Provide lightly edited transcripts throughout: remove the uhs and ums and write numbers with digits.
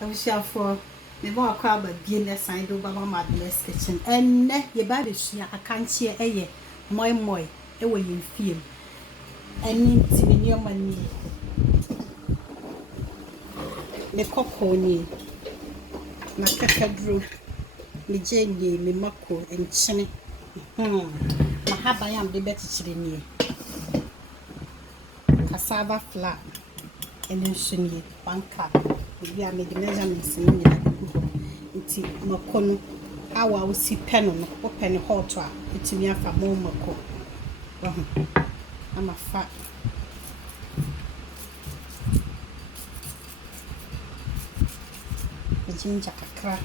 I wish you for the more crowd but being the sign of my blessed kitchen. And your baby, Akanche, Moi Moi, away you feel. And in your money. The cockony, my cacadro, me jenny, me mako, and chinny. My habayam the better chilling. Cassava flat, and then shiny, 1 cup. We are making measurements in the Macono. How I will see pen open hot trap. It's me for more maco. I'm a fat. The ginger crack.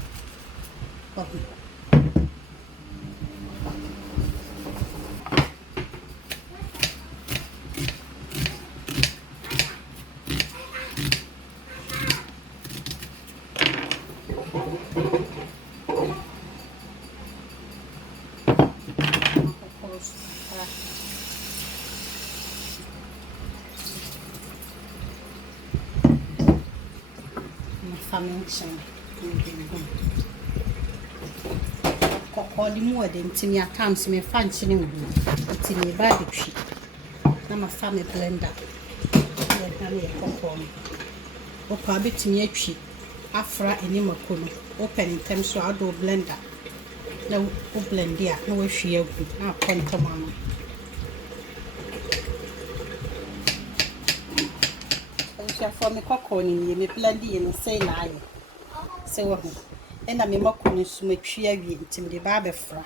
Fermentation. Cocoa more than Timmy at times may functioning with Timmy by the tree. I'm a family blender. Or probably to me a tree. Afra and Nimacono. Open in terms to outdoor blender. No, blend there. No way she opened. Now, Pontamano. For me cocoa, me blending and say lie. So, and I may mock on you to make sure you into the barber fry.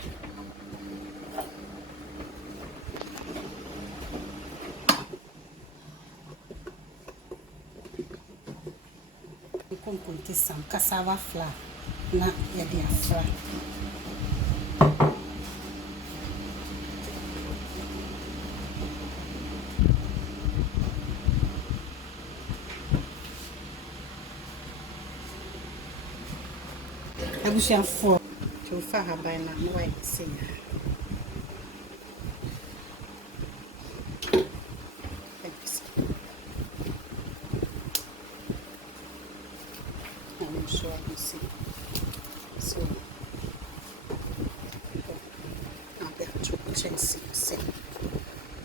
You can put some cassava flour, not your dear fry. I wish you for to far by now. No, I see. I'm sure you see. So, I'll be able to see.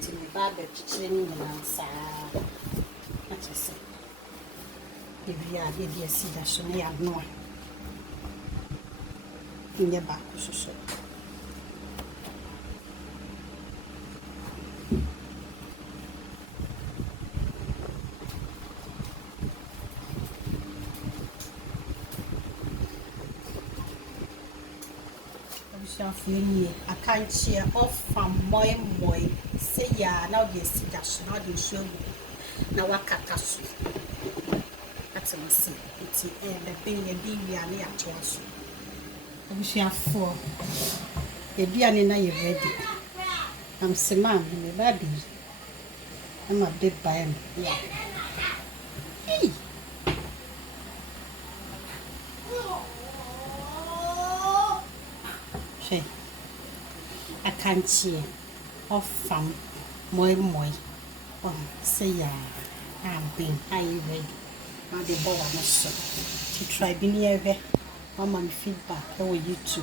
To my barber, training and answer. What you say? If you are the see that she may have no. In your back, so. Akanche off from Moi Moi. Say ya now you see that now you show me. Now what catasu? That's a see. It's the thing you be really at once. I wish you have 4. The Diana, you're ready. I'm Simon, my baby. I'm a bit by him. Yeah. Hey. She. Akanche off from Moi Moi. Say ya. I'm being high ready. Now the ball was so. To try being here. I'm on feedback over YouTube.